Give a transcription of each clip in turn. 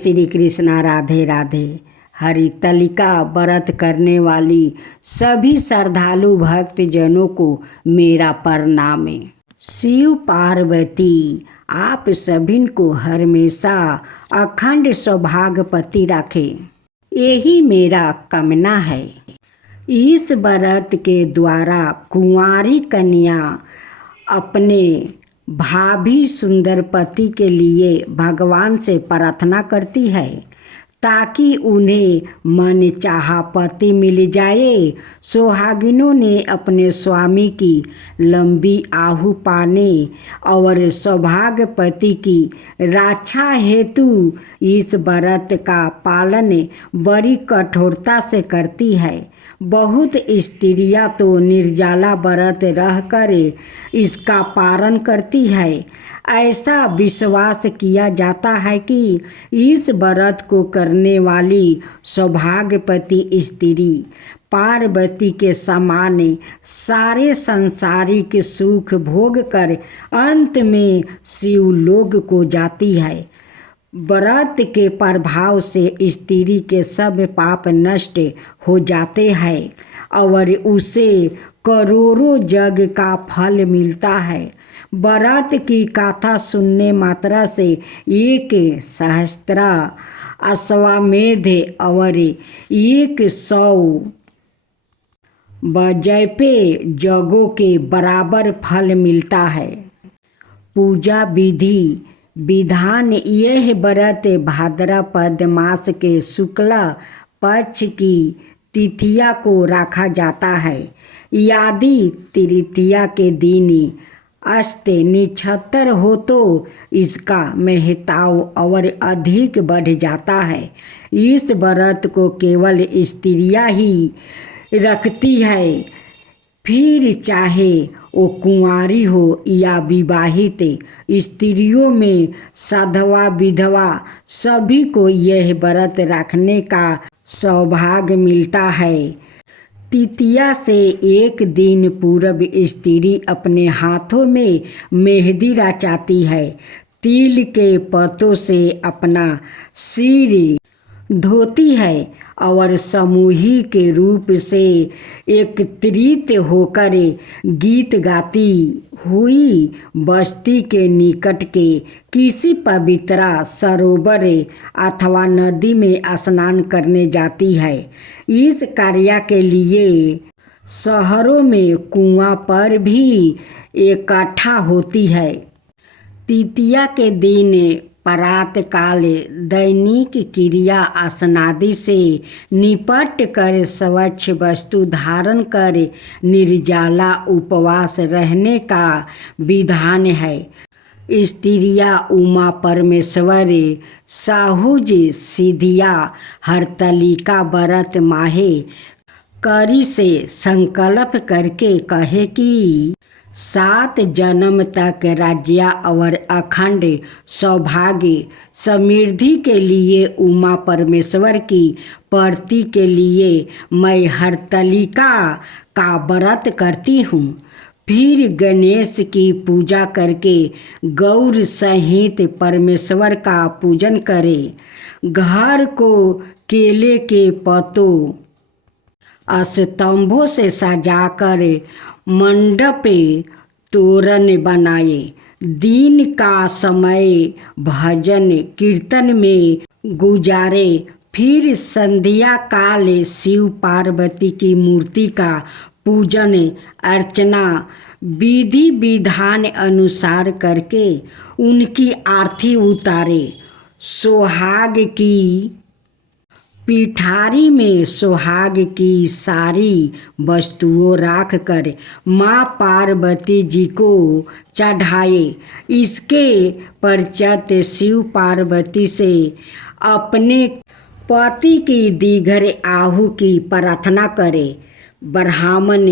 श्री कृष्णा। राधे राधे। हरितालिका व्रत करने वाली सभी श्रद्धालु भक्त जनों को मेरा प्रणाम। शिव पार्वती आप सभी को हमेशा अखंड सौभाग्यवती रखे, यही मेरा कामना है। इस व्रत के द्वारा कुंवारी कन्या अपने भाभी सुंदर पति के लिए भगवान से प्रार्थना करती है ताकि उन्हें मन चाहा पति मिल जाए। सुहागिनों ने अपने स्वामी की लंबी आयु पाने और सौभाग्य पति की रक्षा हेतु इस व्रत का पालन बड़ी कठोरता से करती है। बहुत स्त्रियां तो निर्जला व्रत रहकर इसका पालन करती है। ऐसा विश्वास किया जाता है कि इस व्रत को करने वाली सौभाग्यवती स्त्री पार्वती के समान सारे सांसारिक सुख भोग कर अंत में शिवलोक को जाती है। व्रत के प्रभाव से स्त्री के सब पाप नष्ट हो जाते हैं और उसे करोड़ों जग का फल मिलता है। व्रत की कथा सुनने मात्रा से 1 सहस्त्र अश्वमेध और 100 बजैपे जगों के बराबर फल मिलता है। पूजा विधि विधान यह व्रत भाद्रपद मास के शुक्ल पक्ष की तिथिया को रखा जाता है। यदि तृतीया के दिन अस्त नक्षत्र हो तो इसका महत्व और अधिक बढ़ जाता है। इस व्रत को केवल स्त्रियां ही रखती है, फिर चाहे वो कुंवारी हो या विवाहित। स्त्रियों में साधवा विधवा सभी को यह व्रत रखने का सौभाग्य मिलता है। तृतीया से एक दिन पूर्व स्त्री अपने हाथों में मेहंदी रचाती है। तिल के पत्तों से अपना सिर धोती है और सामूहिक रूप से एकत्रित होकर गीत गाती हुई बस्ती के निकट के किसी पवित्र सरोवर अथवा नदी में स्नान करने जाती है। इस कार्य के लिए शहरों में कुआं पर भी इकट्ठा होती है। तृतीया के दिन प्रात काल दैनिक क्रिया स्नादि से निपट कर स्वच्छ वस्तु धारण कर निर्जला उपवास रहने का विधान है। स्त्रियां उमा परमेश्वर साहुज सिद्धिया हरतालिका व्रत माहे करी से संकल्प करके कहे कि 7 जन्म तक राज्य और अखंड सौभाग्य समृद्धि के लिए उमा परमेश्वर की प्राप्ति के लिए मैं हरतालिका का व्रत करती हूँ। फिर गणेश की पूजा करके गौर सहित परमेश्वर का पूजन करें। घर को केले के पत्तों स्तंभों से सजाकर मंडप तोरण बनाए। दिन का समय भजन कीर्तन में गुजारे। फिर संध्या काल शिव पार्वती की मूर्ति का पूजन अर्चना विधि विधान अनुसार करके उनकी आरती उतारे। सुहाग की पिठारी में सुहाग की सारी वस्तुओं रख कर माँ पार्वती जी को चढ़ाए। इसके पश्चात शिव पार्वती से अपने पति की दीर्घ आयु की प्रार्थना करे। ब्राह्मण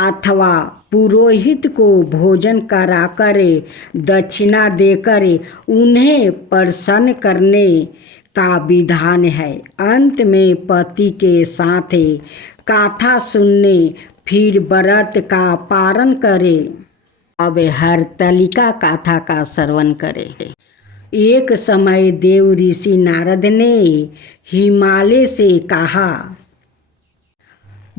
अथवा पुरोहित को भोजन कराकर दक्षिणा देकर उन्हें प्रसन्न करने का विधान है। अंत में पति के साथ कथा सुनने फिर व्रत का पारण करे। अब हरतालिका कथा का श्रवण करे। एक समय देव ऋषि नारद ने हिमालय से कहा,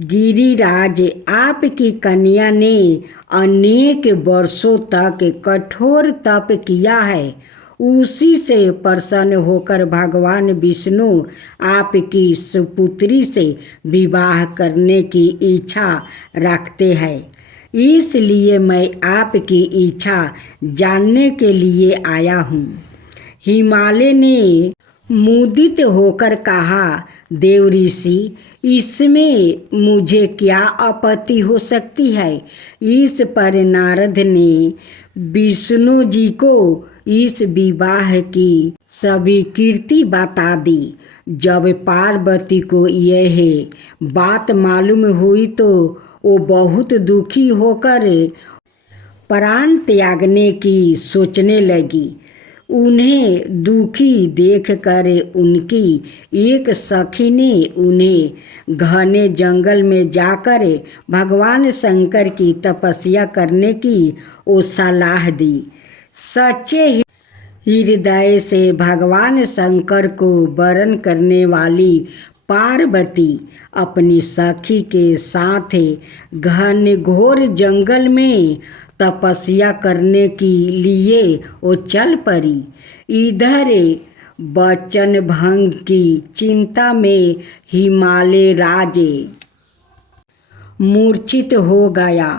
गिरिराज, आपकी कन्या ने अनेक वर्षों तक कठोर तप किया है। उसी से प्रसन्न होकर भगवान विष्णु आपकी सुपुत्री से विवाह करने की इच्छा रखते हैं। इसलिए मैं आपकी इच्छा जानने के लिए आया हूँ। हिमालय ने मुदित होकर कहा, देव ऋषि, इसमें मुझे क्या आपत्ति हो सकती है। इस पर नारद ने विष्णु जी को इस विवाह की सभी कीर्ति बता दी। जब पार्वती को यह बात मालूम हुई तो वो बहुत दुखी होकर प्राण त्यागने की सोचने लगी। उन्हें दुखी देखकर उनकी एक सखी ने उन्हें घने जंगल में जाकर भगवान शंकर की तपस्या करने की वो सलाह दी। सच्चे हृदय से भगवान शंकर को वरण करने वाली पार्वती अपनी सखी के साथ घन घोर जंगल में तपस्या करने के लिए वो चल पड़ी। इधर वचन भंग की चिंता में हिमालय राजे मूर्छित हो गया।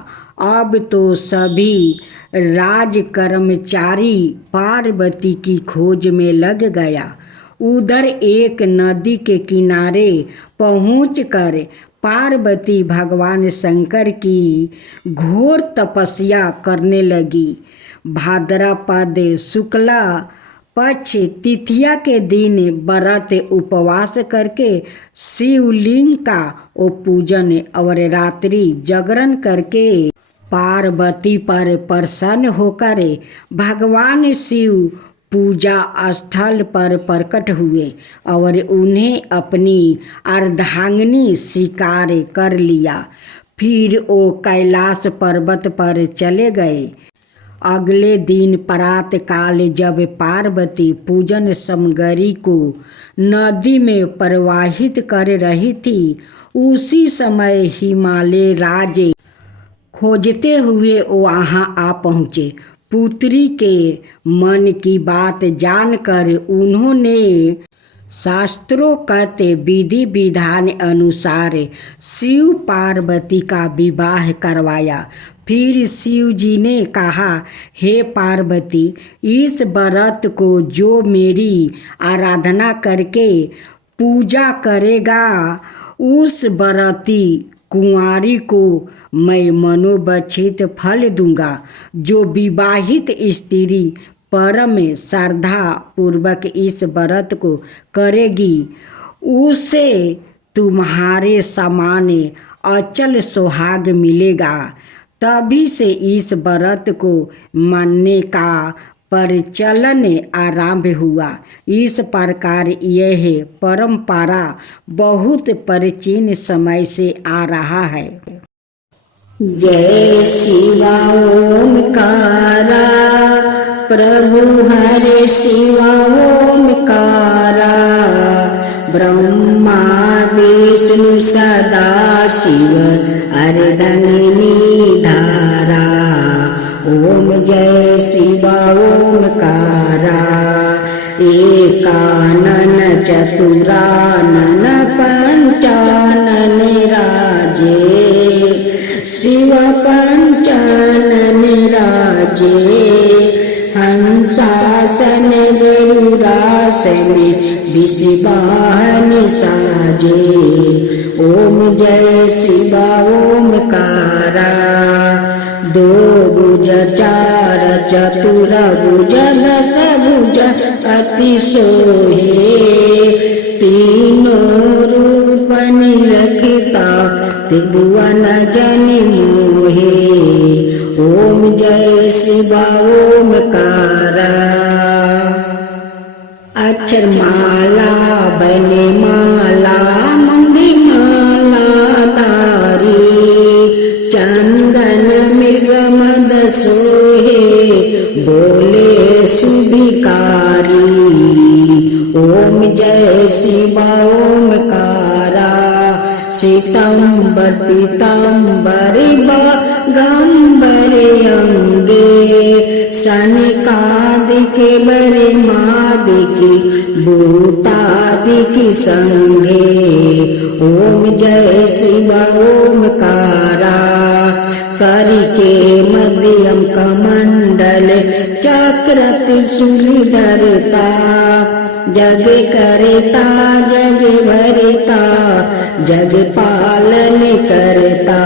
अब तो सभी राज कर्मचारी पार्वती की खोज में लग गया। उधर एक नदी के किनारे पहुंचकर पार्वती भगवान शंकर की घोर तपस्या करने लगी। भाद्रपद शुक्ला पक्ष तिथिया के दिन व्रत उपवास करके शिवलिंग का वो पूजन और रात्रि जागरण करके पार्वती पर प्रसन्न होकर भगवान शिव पूजा स्थल पर प्रकट हुए और उन्हें अपनी अर्धांगिनी स्वीकार कर लिया। फिर वो कैलाश पर्वत पर चले गए। अगले दिन प्रातः काल जब पार्वती पूजन सामग्री को नदी में प्रवाहित कर रही थी, उसी समय हिमालय राजे खोजते हुए वहाँ आ पहुँचे। पुत्री के मन की बात जानकर उन्होंने शास्त्रोक्त विधि विधान अनुसार शिव पार्वती का विवाह करवाया। फिर शिव जी ने कहा, हे पार्वती, इस व्रत को जो मेरी आराधना करके पूजा करेगा, उस व्रती कुंवारी को मैं मनोवांछित फल दूंगा। जो विवाहित स्त्री परम श्रद्धा पूर्वक इस व्रत को करेगी, उसे तुम्हारे समान अचल सुहाग मिलेगा। तभी से इस व्रत को मानने का प्रचलन आरंभ हुआ। इस प्रकार यह परंपरा बहुत प्राचीन समय से आ रहा है। जय शिवा ओमकारा, प्रभु हरे शिवा ओमकारा, ब्रह्मा विष्णु सदा शिव अर्धंगिनी धारा। ओम जय शिवा ओमकारा, एकानन चतुरानन पंचानन राजे, शिव पंचानन राजे। हंसासन गरुड़ासन विषवाहन साजे। ओम जय शिवा ओमकारा, दो भुज चार चतुर भुज दस भुज अति सोहे, तीनों रूप निरखता त्रिभुवन जन मोहे। ओम जय शिवा ओमकारा, अक्षर माला बने माला मुंडी माला तारी, चंदन मृग मद सोहे बोले सुभिकारी। श्वेतांबर पीतांबर बागंबरे अंगे सनकादिके बरे मादिकी भूतादिकी संगे ओम जय शिव ओमकारा करिके मध्यम कमंडल चक्र त्रिशूल धरता जग करता जग भरता जग पालन करता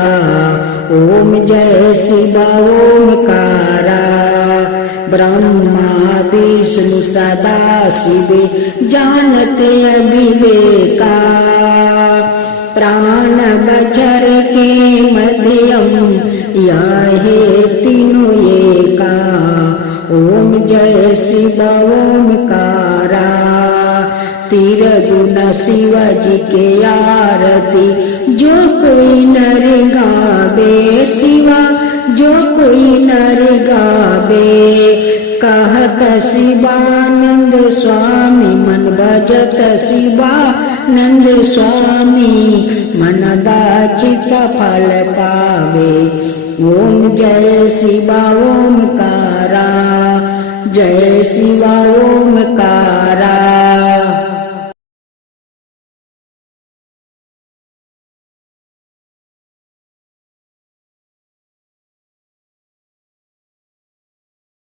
ओम जय शिव ओमकारा ब्रह्मा विष्णु सदा शिव जानते अविवेका प्राण बचर के मध्यम याहे तीनों एका ओम जय शिव ओमकारा तीर गुण शिव जी के आरती जो कोई नर गावे शिवा जो कोई नर गावे कहत शिवानंद स्वामी मन भजत शिवानंद स्वामी मन वांछित फल पावे ओम जय शिवा ओमकारा जय शिवा ओमकारा